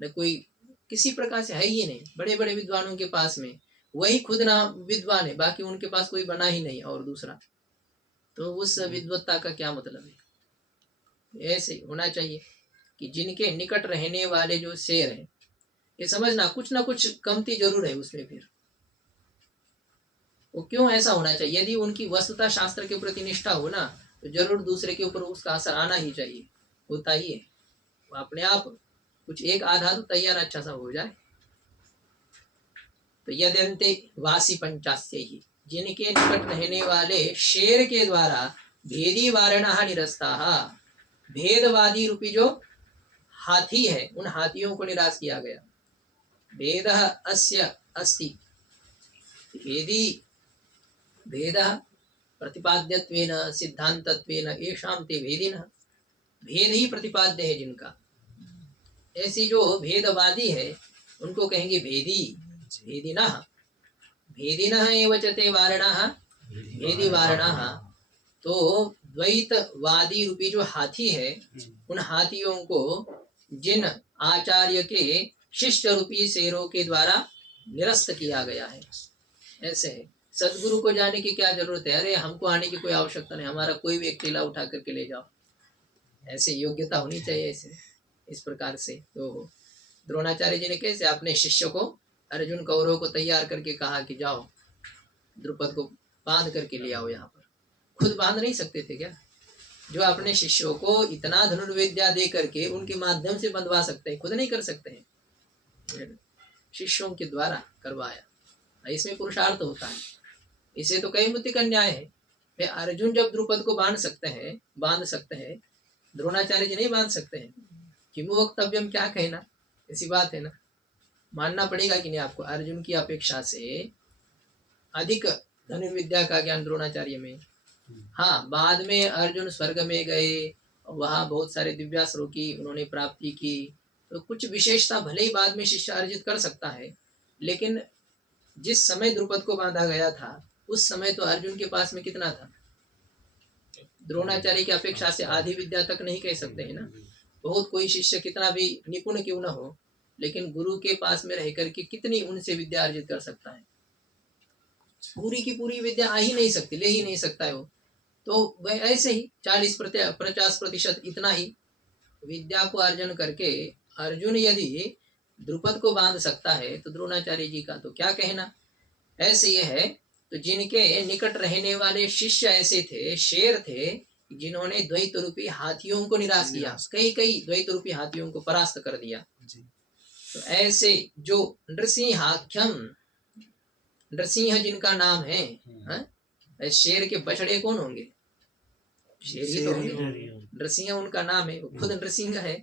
न कोई किसी प्रकार से है ही नहीं। बड़े बड़े विद्वानों के पास में वही खुद ना विद्वान है, बाकी उनके पास कोई बना ही नहीं और दूसरा, तो उस विद्वत्ता का क्या मतलब है? ऐसे होना चाहिए कि जिनके निकट रहने वाले जो शेर हैं, ये समझना कुछ ना कुछ कमती जरूर है उसमें। फिर वो क्यों ऐसा होना चाहिए? यदि उनकी वस्तुता शास्त्र के प्रति निष्ठा हो ना, तो जरूर दूसरे के ऊपर उसका असर आना ही चाहिए, होता ही है। वो अपने आप कुछ एक आधा तो तैयार अच्छा सा हो जाए। तो यद्यन्ते वासी पंचास्य ही, जिनके निकट रहने वाले शेर के द्वारा भेदी वारणा निरस्ताः, भेदवादी रूपी जो हाथी है, उन हाथियों को निराश किया गया। भेदः अस्य अस्ति, भेदी भेदः प्रतिपाद्यत्वेन सिद्धांतत्वेन येषां ते भेदिनः, भेद ही प्रतिपाद्य है जिनका। ऐसी जो भेदवादी है उनको कहेंगे भेदी, भेदिनः। भेदिनः एव च ते वारणाः, भेदी वारणाः। तो द्वैतवादी रूपी जो हाथी है, उन हाथियों को जिन आचार्य के शिष्य रूपी शेरों के द्वारा निरस्त किया गया है। ऐसे है, सदगुरु को जाने की क्या जरूरत है? अरे हमको आने की कोई आवश्यकता नहीं, हमारा कोई भी अकेला उठा करके ले जाओ, ऐसे योग्यता होनी चाहिए। ऐसे इस प्रकार से तो द्रोणाचार्य जी ने कैसे अपने शिष्य को, अर्जुन कौरव को तैयार करके कहा कि जाओ द्रुपद को बांध करके ले आओ। यहाँ पर खुद बांध नहीं सकते थे क्या? जो अपने शिष्यों को इतना धनुर्विद्या दे करके उनके माध्यम से बंधवा सकते हैं, खुद नहीं कर सकते हैं, शिष्यों के द्वारा करवाया। इसमें पुरुषार्थ होता है। इसे तो कई बुद्धि का न्याय है। अर्जुन जब द्रुपद को बांध सकते हैं, द्रोणाचार्य जी नहीं बांध सकते हैं। किमु वक्तव्यम, क्या कहना, ऐसी बात है ना। मानना पड़ेगा कि नहीं आपको? अर्जुन की अपेक्षा से अधिक धनुर्विद्या का ज्ञान द्रोणाचार्य में। हाँ, बाद में अर्जुन स्वर्ग में गए, वहाँ बहुत सारे दिव्यास्त्रों की उन्होंने प्राप्ति की, तो कुछ विशेषता भले ही बाद में शिष्य अर्जित कर सकता है, लेकिन जिस समय द्रुपद को बांधा गया था उस समय तो अर्जुन के पास में कितना था? द्रोणाचार्य की अपेक्षा से आधी विद्या तक नहीं कह सकते हैं ना। बहुत कोई शिष्य कितना भी निपुण क्यों न हो, लेकिन गुरु के पास में रह करके कितनी उनसे विद्या अर्जित कर सकता है? पूरी की पूरी विद्या आ ही नहीं सकती, ले ही नहीं सकता है वो। तो वह ऐसे ही 40-50% इतना ही विद्या को अर्जन करके अर्जुन यदि द्रुपद को बांध सकता है, तो द्रोणाचार्य जी का तो क्या कहना। ऐसे ये है। तो जिनके निकट रहने वाले शिष्य ऐसे थे, शेर थे, जिन्होंने द्वैत रूपी हाथियों को निराश किया, कई द्वैत रूपी हाथियों को परास्त कर दिया। तो ऐसे जो नृसिंहाख्यम, नृसिंह जिनका नाम है, शेर के बछड़े कौन होंगे? शेर ही तो होंगे। नृसिंह उनका नाम है, वो खुद नृसिंह है,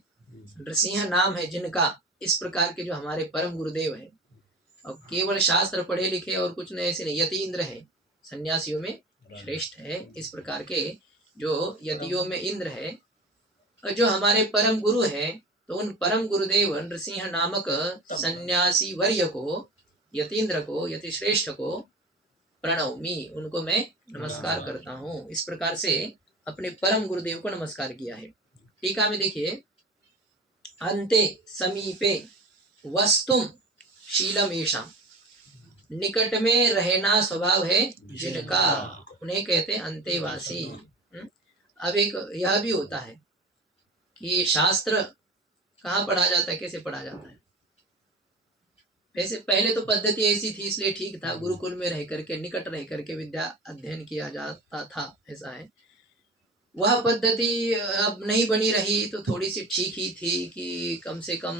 नृसिंह नाम है जिनका, इस प्रकार के जो हमारे परम गुरुदेव हैं, और केवल शास्त्र पढ़े लिखे और कुछ नहीं, ऐसे नहीं, यतीन्द्र है, सन्यासियों में श्रेष्ठ है, इस प्रकार के जो यतियों में इंद्र है, और जो हमारे परम गुरु हैं, तो उन परम गुरुदेव नृसिंह नामक सन्यासी वर्य को, यतीन्द्र को, यति श्रेष्ठ को प्रणवमी, उनको मैं नमस्कार करता हूँ। इस प्रकार से अपने परम गुरुदेव को नमस्कार किया है। टीका में देखिए, अंते समीपे वस्तुम शीलमेशम, निकट में रहना स्वभाव है जिनका, उन्हें कहते हैं अंतेवासी। अब एक यह भी होता है कि शास्त्र कहाँ पढ़ा जाता है, कैसे पढ़ा जाता है। वैसे पहले तो पद्धति ऐसी थी, इसलिए ठीक था, गुरुकुल में रह करके, निकट रह करके विद्या अध्ययन किया जाता था, ऐसा है। वह पद्धति अब नहीं बनी रही तो थोड़ी सी ठीक ही थी कि कम से कम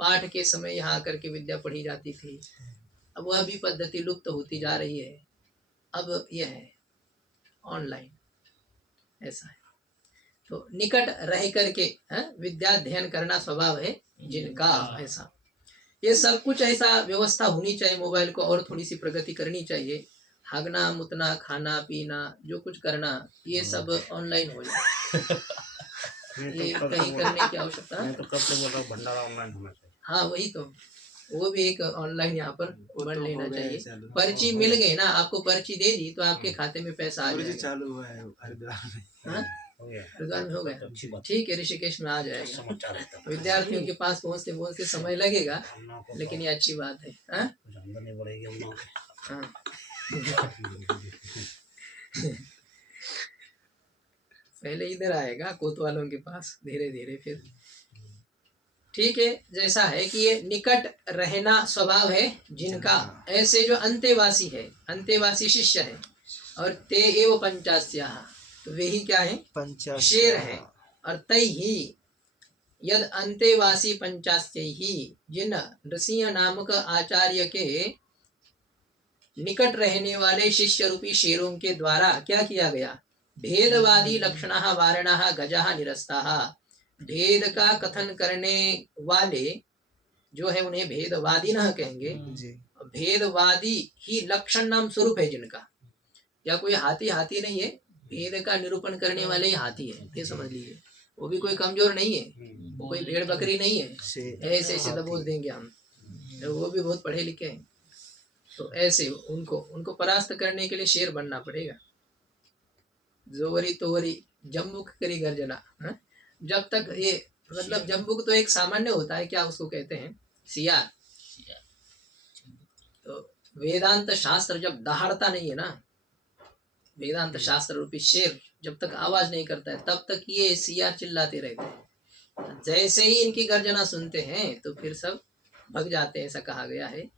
पाठ के समय यहाँ आकर के विद्या पढ़ी जाती थी। अब वह भी पद्धति लुप्त होती जा रही है। अब यह है ऑनलाइन, ऐसा है। तो निकट रह करके विद्या अध्ययन करना स्वभाव है जिनका, ऐसा। ये सब कुछ ऐसा व्यवस्था होनी चाहिए। मोबाइल को और थोड़ी सी प्रगति करनी चाहिए। हागना मुतना खाना पीना जो कुछ करना ये सब ऑनलाइन हो जाए। ये कहीं करने की आवश्यकता मैं तो कब से बोल रहा हूँ भंडारा ऑनलाइन होना चाहिए। हाँ वही तो, वो भी एक ऑनलाइन यहाँ पर बन तो लेना हो गया है चाहिए। चालू। पर्ची मिल गई ना, आपको पर्ची दे दी तो आपके खाते में पैसा आ और जी जाएगा। चालू हुआ है हरिद्वार में। हाँ? हो गया। हरिद्वार में हो गया, अच्छी बात। ठीक है, ऋषिकेश में आ जाएगा। समाचार है तब। विद्यार्थियों के पास पहुँचते पहुँचते समय लगेगा, हम लोगों को लेकिन ये अच्छी बात है। हाँ? कुछ आमदनी बढ़ेगी हम लोगों की। हाँ। पहले इधर आएगा कोतवालों के पास, धीरे धीरे फिर। ठीक है, जैसा है कि ये निकट रहना स्वभाव है जिनका, ऐसे जो अंतेवासी है, अंतेवासी शिष्य है, और ते एव पंचास्या, तो वे ही क्या है, 50 शेर है। और तय ही यद अंतेवासी पंचास्य ही, जिन नृसिंह नामक आचार्य के निकट रहने वाले शिष्य रूपी शेरों के द्वारा क्या किया गया, भेदवादी लक्षणा वारणा गजा निरस्ता, भेद का कथन करने वाले जो है उन्हें भेदवादी न कहेंगे। जी भेदवादी ही लक्षण नाम स्वरूप है जिनका, या कोई हाथी हाथी नहीं है, भेद का निरूपण करने वाले ही हाथी है, ये समझ लीजिए। वो भी कोई कमजोर नहीं है, वो कोई भेड़ बकरी नहीं है, ऐसे ऐसे दबोच देंगे हम, तो वो भी बहुत पढ़े लिखे हैं। तो ऐसे उनको परास्त करने के लिए शेर बनना पड़ेगा। जोवरी तोवरी जम्बुक करी गर्जना। जब तक ये मतलब जम्बुक तो एक सामान्य होता है, क्या उसको कहते हैं, सियार। तो वेदांत शास्त्र जब दहाड़ता नहीं है ना, वेदांत शास्त्र रूपी शेर जब तक आवाज नहीं करता है तब तक ये सियार चिल्लाते रहते हैं। जैसे ही इनकी गर्जना सुनते हैं तो फिर सब भग जाते हैं, ऐसा कहा गया है।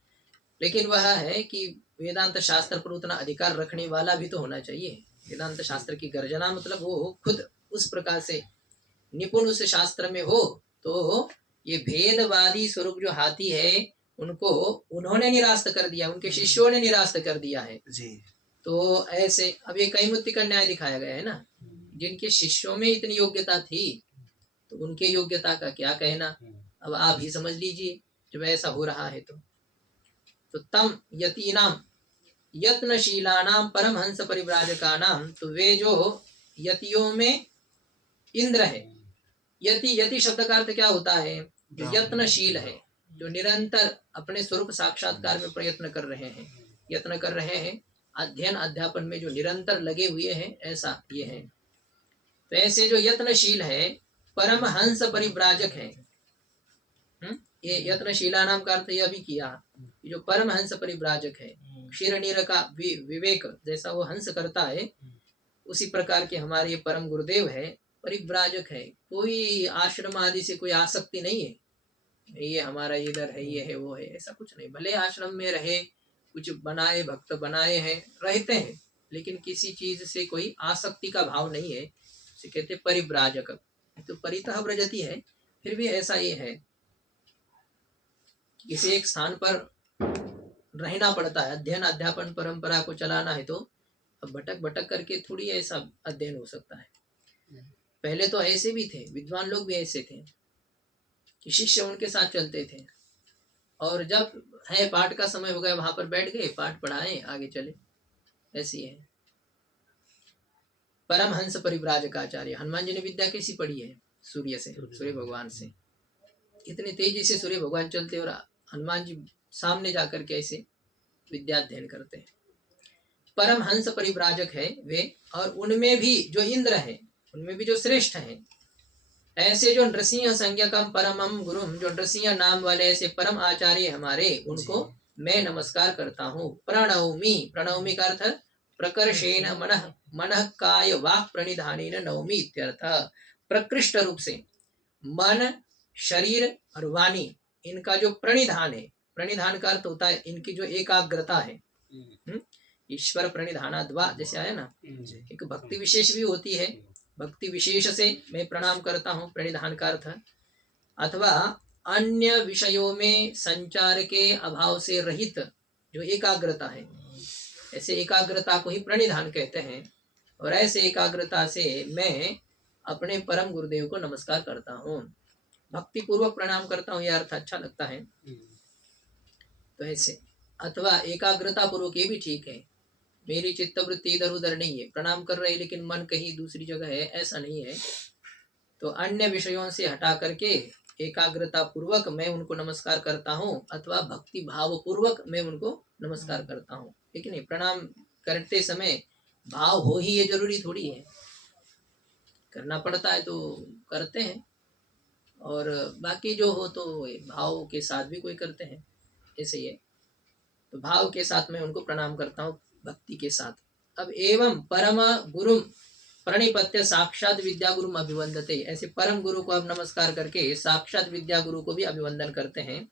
लेकिन वह है कि वेदांत शास्त्र पर उतना अधिकार रखने वाला भी तो होना चाहिए। वेदांत शास्त्र की गर्जना मतलब वो खुद उस प्रकार से निपुण उस शास्त्र में हो, तो ये भेदवादी स्वरूप जो हाथी है उनको उन्होंने निरास्त कर दिया, उनके शिष्यों ने निरास्त कर दिया है जी। तो ऐसे अब ये कैमुक्ति का न्याय दिखाया गया है ना, जिनके शिष्यों में इतनी योग्यता थी तो उनके योग्यता का क्या कहना। अब आप ही समझ लीजिए जब ऐसा हो रहा है तो तम यतीनाम यत्नशीलानाम परमहंस परिव्राजकानाम, तो वे जो यतियों में इंद्र है। यति शब्द का अर्थ क्या होता है, जो यत्नशील है, जो निरंतर अपने स्वरूप साक्षात्कार में प्रयत्न कर रहे हैं, यत्न कर रहे हैं, अध्ययन अध्यापन में जो निरंतर लगे हुए हैं, ऐसा ये है। तो ऐसे जो यत्नशील है, परमहंस परिव्राजक है। ये यत्नशीला नाम का अर्थ यह भी किया, जो परमहंस परिव्राजक है, क्षीर नीर का विवेक जैसा वो हंस करता है, उसी प्रकार के हमारे परम गुरुदेव है, परिव्राजक है। कोई आश्रम आदि से कोई आसक्ति नहीं है, ये हमारा इधर है, ये है, वो है, ऐसा कुछ नहीं। भले आश्रम में रहे, कुछ बनाए, भक्त बनाए हैं, रहते हैं, लेकिन किसी चीज से कोई आसक्ति का भाव नहीं है, इसे कहते परिव्राजक। तो परितः व्रजति है, फिर भी ऐसा ये है, किसी एक स्थान पर रहना पड़ता है, अध्ययन अध्यापन परंपरा को चलाना है, तो अब भटक भटक करके थोड़ी ऐसा अध्ययन हो सकता है। पहले तो ऐसे भी थे, विद्वान लोग भी ऐसे थे कि शिष्य उनके साथ चलते थे, और जब है पाठ का समय हो गया वहां पर बैठ गए, पाठ पढ़ाए, आगे चले। ऐसी है। परमहंस परिव्राजकाचार्य, हनुमान जी ने विद्या कैसी पढ़ी है? सूर्य से, सूर्य भगवान से। इतने तेजी से सूर्य भगवान चलते और हनुमान जी सामने जाकर के ऐसे विद्या अध्ययन करते हैं। परमहंस परिव्राजक है वे, और उनमें भी जो इंद्र है, उनमें भी जो श्रेष्ठ है, ऐसे जो नृसिंह संज्ञकम परमम गुरुम, जो नृसिंह नाम वाले ऐसे परम आचार्य हमारे, उनको मैं नमस्कार करता हूँ। प्रणौमि, प्रणौमि का अर्थ प्रकर्षेण मनः, मनः काय वाक् प्रणिधानेन नौमि इत्यर्थ। प्रकृष्ट रूप से मन, शरीर और वाणी, इनका जो प्रणिधान है, प्रणिधान का अर्थ होता है इनकी जो एकाग्रता है। ईश्वर प्रणिधानाद्वा जैसे आया ना, एक भक्ति विशेष भी होती है, भक्ति विशेष से मैं प्रणाम करता हूँ, प्रणिधान का अर्थ। अथवा अन्य विषयों में संचार के अभाव से रहित जो एकाग्रता है, ऐसे एकाग्रता को ही प्रणिधान कहते हैं। और ऐसे एकाग्रता से मैं अपने परम गुरुदेव को नमस्कार करता हूँ, भक्ति पूर्वक प्रणाम करता हूँ, यह अर्थ अच्छा लगता है। तो ऐसे, अथवा एकाग्रता पूर्वक, ये भी ठीक है, मेरी चित्तवृत्ति इधर उधर नहीं है, प्रणाम कर रहे लेकिन मन कहीं दूसरी जगह है, ऐसा नहीं है। तो अन्य विषयों से हटा करके एकाग्रता पूर्वक मैं उनको नमस्कार करता हूँ, अथवा भक्ति भाव पूर्वक मैं उनको नमस्कार करता हूँ। ठीक नहीं, प्रणाम करते समय भाव हो ही ये जरूरी थोड़ी है, करना पड़ता है तो करते हैं, और बाकी जो हो तो भाव के साथ भी कोई करते हैं, ऐसे ही है। तो भाव के साथ मैं उनको प्रणाम करता हूँ, भक्ति के साथ। अब एवं परम गुरु प्रणिपत्य साक्षात विद्या गुरु अभिवंदते, ऐसे परम गुरु को अब नमस्कार करके साक्षात विद्या गुरु को भी अभिवंदन करते हैं।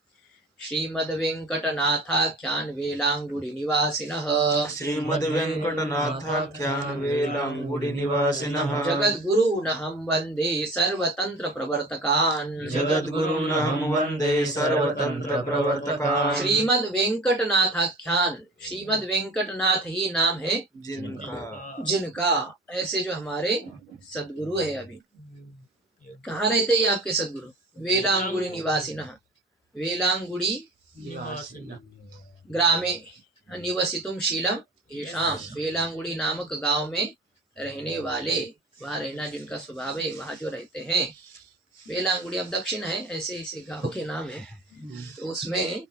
श्रीमद वेंकटनाथाख्यान वेलांगुड़ी निवासिनः, श्रीमद् वेंकटनाथाख्यान वेलांगुड़ी निवासिनः, जगद्गुरूनहं वन्दे सर्वतंत्र प्रवर्तकान्, जगद्गुरुनहं वन्दे सर्वतंत्र प्रवर्तकान्। श्रीमद वेंकटनाथाख्यान, श्रीमद वेंकटनाथ ही नाम है जिनका, ऐसे जो हमारे सदगुरु है। अभी कहाँ रहते हैं आपके सदगुरु? वेलांगुड़ी निवासिनः, वेलांगुड़ी ग्रामे निवसितुम शीलम येषाम, वेलांगुड़ी नामक गांव में रहने वाले, वहाँ रहना जिनका स्वभाव है, वहाँ जो रहते हैं। वेलांगुड़ी अब दक्षिण है, ऐसे ऐसे गांव के नाम है, तो उसमें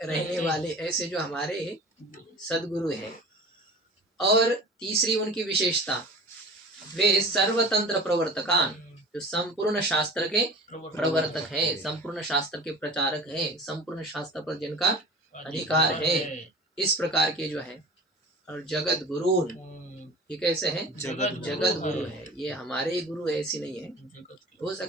रहने वाले ऐसे जो हमारे सदगुरु हैं। और तीसरी उनकी विशेषता, वे सर्वतंत्र प्रवर्तकान, जो संपूर्ण शास्त्र के प्रवर्तक है, संपूर्ण शास्त्र के प्रचारक है, संपूर्ण शास्त्र पर जिनका अधिकार है, इस प्रकार के जो है। और जगत गुरु, ये कैसे है? जगत गुरु है, ये हमारे गुरु ऐसी नहीं है, हो सकता